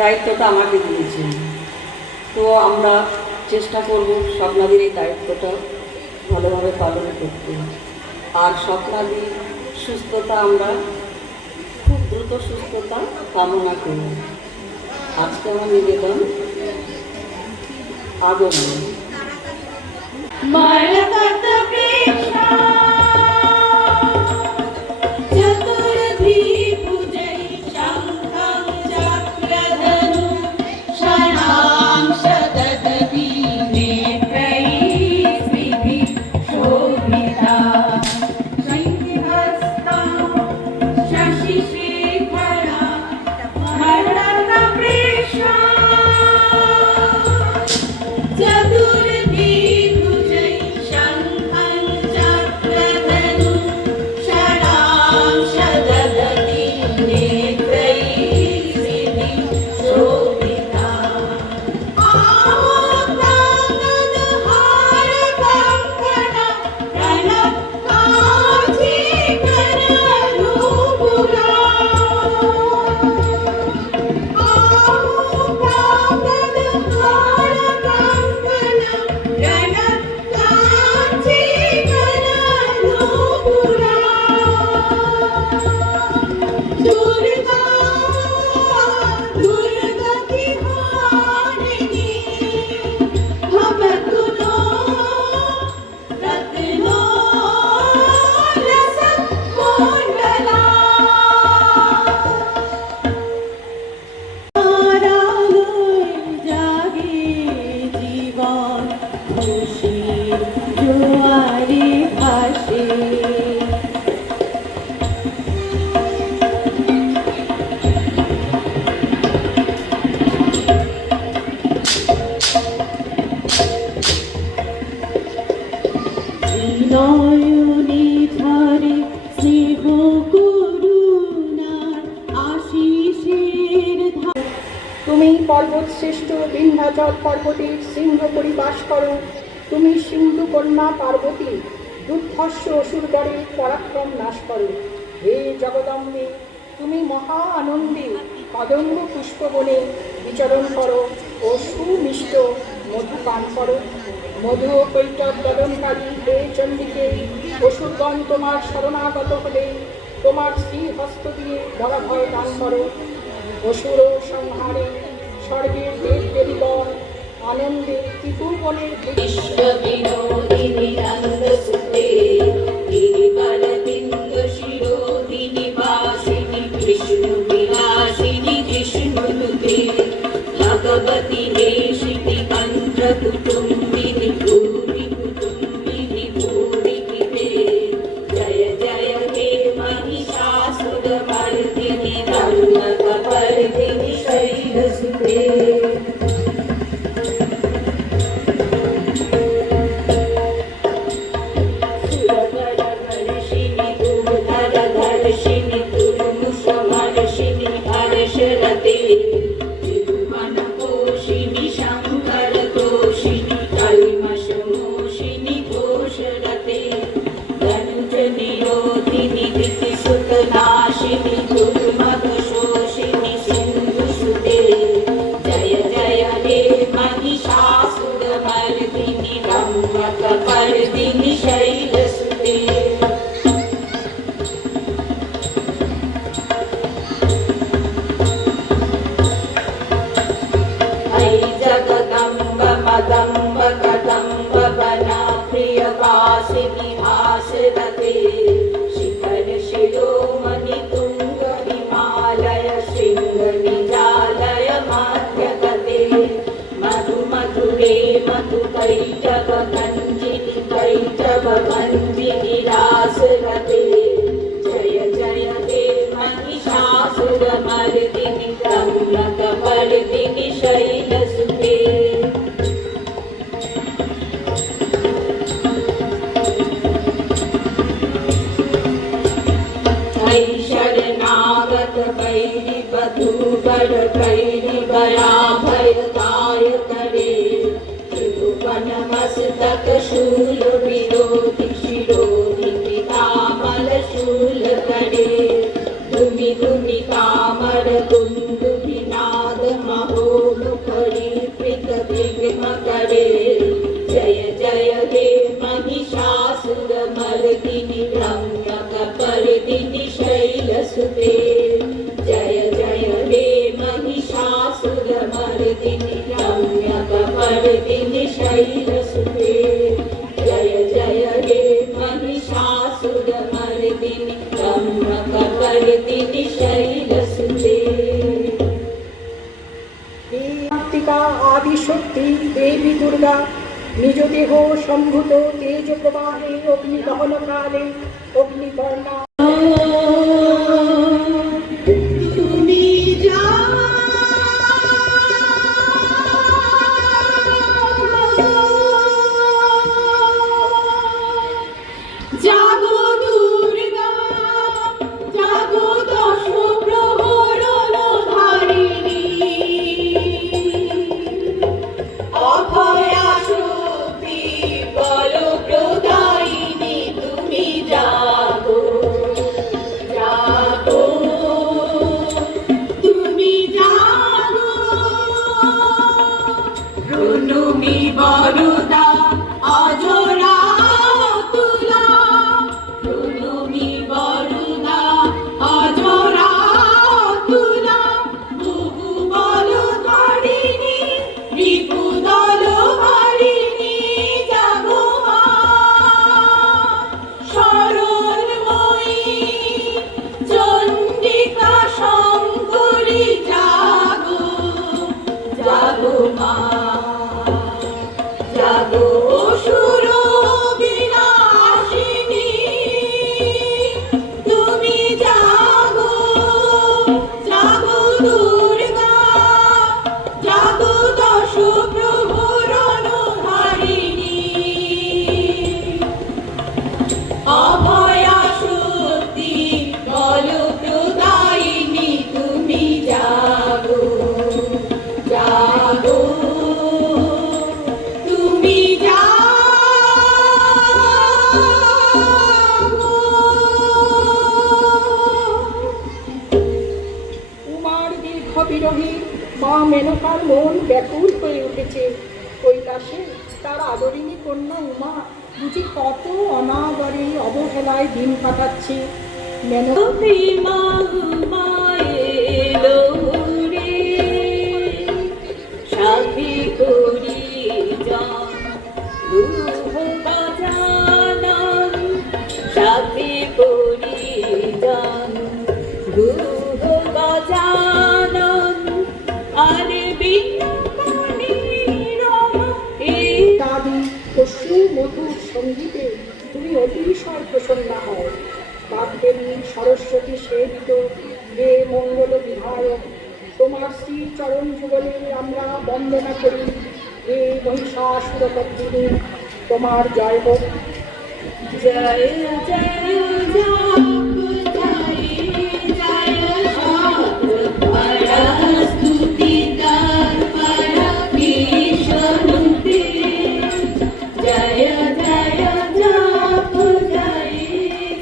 দায়িত্বটা আমাকে দিয়েছেন। তো আমরা চেষ্টা করব স্বপ্নাদির এই দায়িত্বটা ভালোভাবে পালন করতে। আর স্বপ্নাদির সুস্থতা আমরা খুব দ্রুত সুস্থতা কামনা করি। আজকে আমার নিবেদন আগমন। তুমি পর্বত শ্রেষ্ঠ বিন্ধ্যাচল পর্বতের সিংহ পরিবাস করো। তুমি সিন্ধু কন্যা পার্বতী দুর্ধর্ষ অসুরগণের পরাক্রম নাশ করো। হে জগদম্বে, তুমি মহা আনন্দে কদম্ব পুষ্পবনে বিচরণ করো ও সুমিষ্ট মধু পান করো। মধু ও কৈটব দলনকারী হে চণ্ডিকে, অসুরগণ তোমার শরণাগত হলে তোমার শ্রীহস্ত দিয়ে বরাভয় দান করো। অসুর সংহারে স্বর্গের দেব দেবীগণ আনন্দে ত্রিপুবনের भगवती हेशिति कंठ कुटुंबिनी भूरि कुटुंबिनी भूरि कृते जय जय हे महिषासुरमर्दिनि रम्यकपर्दिनि शैलसुते सुरगणवर्षिणि दुर्धरधर्षिणि दुर्मुषमर्षिणि हर्षरते नाशिनी दुर्मदशोषिणी सिन्धुसुते जय जय हे महिषासुरमर्दिनि रम्यकपर्दिनि शैलसुते अयि जगदम्ब मदम्ब कदम्ब वना प्रियवासिनि हासरते शिरोमणि तुंग हिमालय शृंग निजालय माध्यगते मधु मधुरे मधु कैटभ गंजिनि कैटभ गंजिनि रासरते जय जय हे महिषासुरमर्दिनि रम्यकपर्दिनि शैलसुते शरणागत कैरि बधूवर कैरि बराभयताय करे त्रिभुवन मस्तक शूल विरोधि शिरोधि पितामल शूल करे धुमि धुमि कामर दुन्दुभिनाद मर्दिनि रम्यकपर्दिनि शैलसुते जय जय हे महिषासुरमर्दिनि रम्यकपर्दिनि शैलसुते কার্তিকা আদিশক্তি দেবী দুর্গা নিজ দেহ সম্ভূত তেজ প্রবাহে অগ্নি দহন কালে অগ্নিবর্ণা তুমি জাগো দুর্গা জাগো দশ প্রহরণ ধারিণী অভয়া শক্তি বল প্রদায়িনী তুমি জাগো জাগো তুমি জাগো প্রণমি বরদা অজরা তুলা প্রণমি বরদা অজরা তুলা বহু বল ধারিণী রিপু দল হারিণী জাগো মা শরণময়ী চণ্ডিকা শঙ্করী জাগো জাগো মা জাগো অসুর বিনাশিনী তুমি জাগো জাগো দুর্গা জাগো দশ প্রহরণ হারিণী অভয়া শক্তি বল প্রদায়িনী তুমি জাগো জাগো তুমি উমার দীর্ঘ বিরহী মা মেনকার মন ব্যাকুল হয়ে উঠেছে। কৈলাসে তার আদরিণী কন্যা উমা বুঝি কত অনাবরে অবহেলায় দিন কাটাচ্ছে। মেনকা মা মায়েলো রে সাথী করি যান রূহ গজানন সাথী করি যান রূহ গজানন আরে বিন্দাবনী রমা দাদি পশু মধুর সঙ্গীতে তুমি অতিশয় প্রসন্ন হও। বাগদেবী সরস্বতী সেবিত হে মঙ্গল বিধায়ক, তোমার শ্রী চরণ যুগলে আমরা বন্দনা করি। হে মহিষাসুরমর্দিনী, তোমার জয় হোক। জয় জয় জয় स्तुति कर पर विष्णुते जय जय जाप जय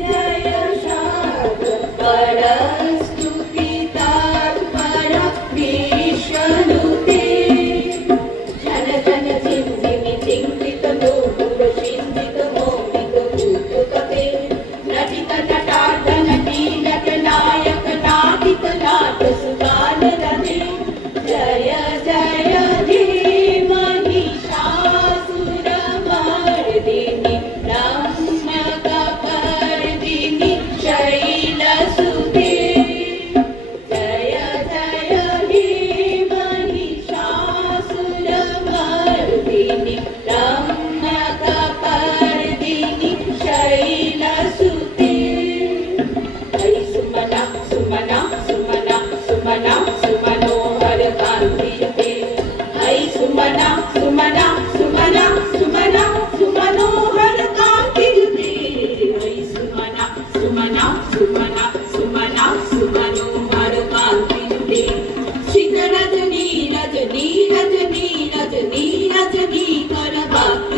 जय शाद पर स्तुति कर पर विष्णुते जन जन झिम झिम चिंतित नूपुर चिंतित मोहित भूतकते नटित नटार्थ नटी नट नायक नाटित नाट सुगान रते जय जय धीमहि शासुरमर्दिनि रम्यकपर्दिनि शैलसुते जय जय धीमहि शासुरमर्दिनि रम्यकपर्दिनि शैलसुते हरि सुमना सुमना सुमना सुमना सुमनोहर कान्तियुते हरि सुमना सुमना सुमना सुमना सुमनोहर कान्तियुते हरि सुमना सुमना सुमना सुमना सुमनोहर कान्तियुते शीत रजनी रजनी रजनी रजनी रजनी कर भक्त